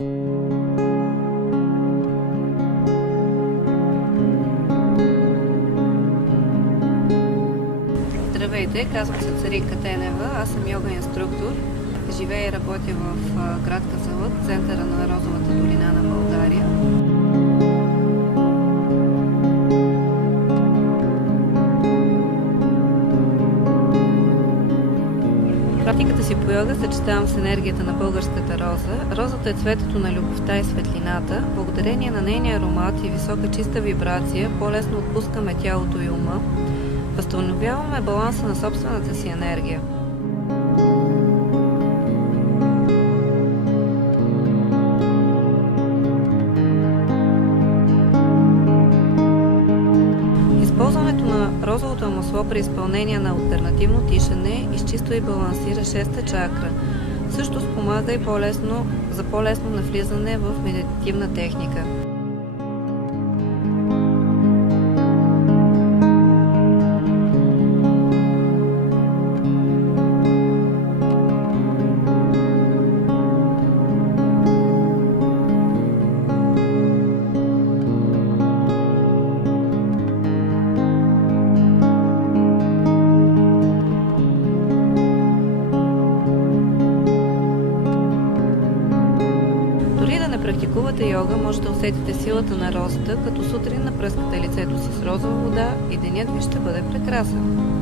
Здравейте, казвам се Царинка Тенева, аз съм йога инструктор. Живея и работя в град Казанлък, центъра на Розовата долина на България. Практиката си по йога съчетавам с енергията на българската роза. Розата е цветето на любовта и светлината. Благодарение на нейния аромат и висока чиста вибрация, по-лесно отпускаме тялото и ума. Възстановяваме баланса на собствената си енергия. Използването на розовото масло при изпълнение на алтернативно дишане изчиства и балансира шеста чакра. Също спомага и за по-лесно навлизане в медитативна техника. Дори да не практикувате йога, може да усетите силата на розата, като сутрин напръскате лицето си с розова вода и денят ви ще бъде прекрасен.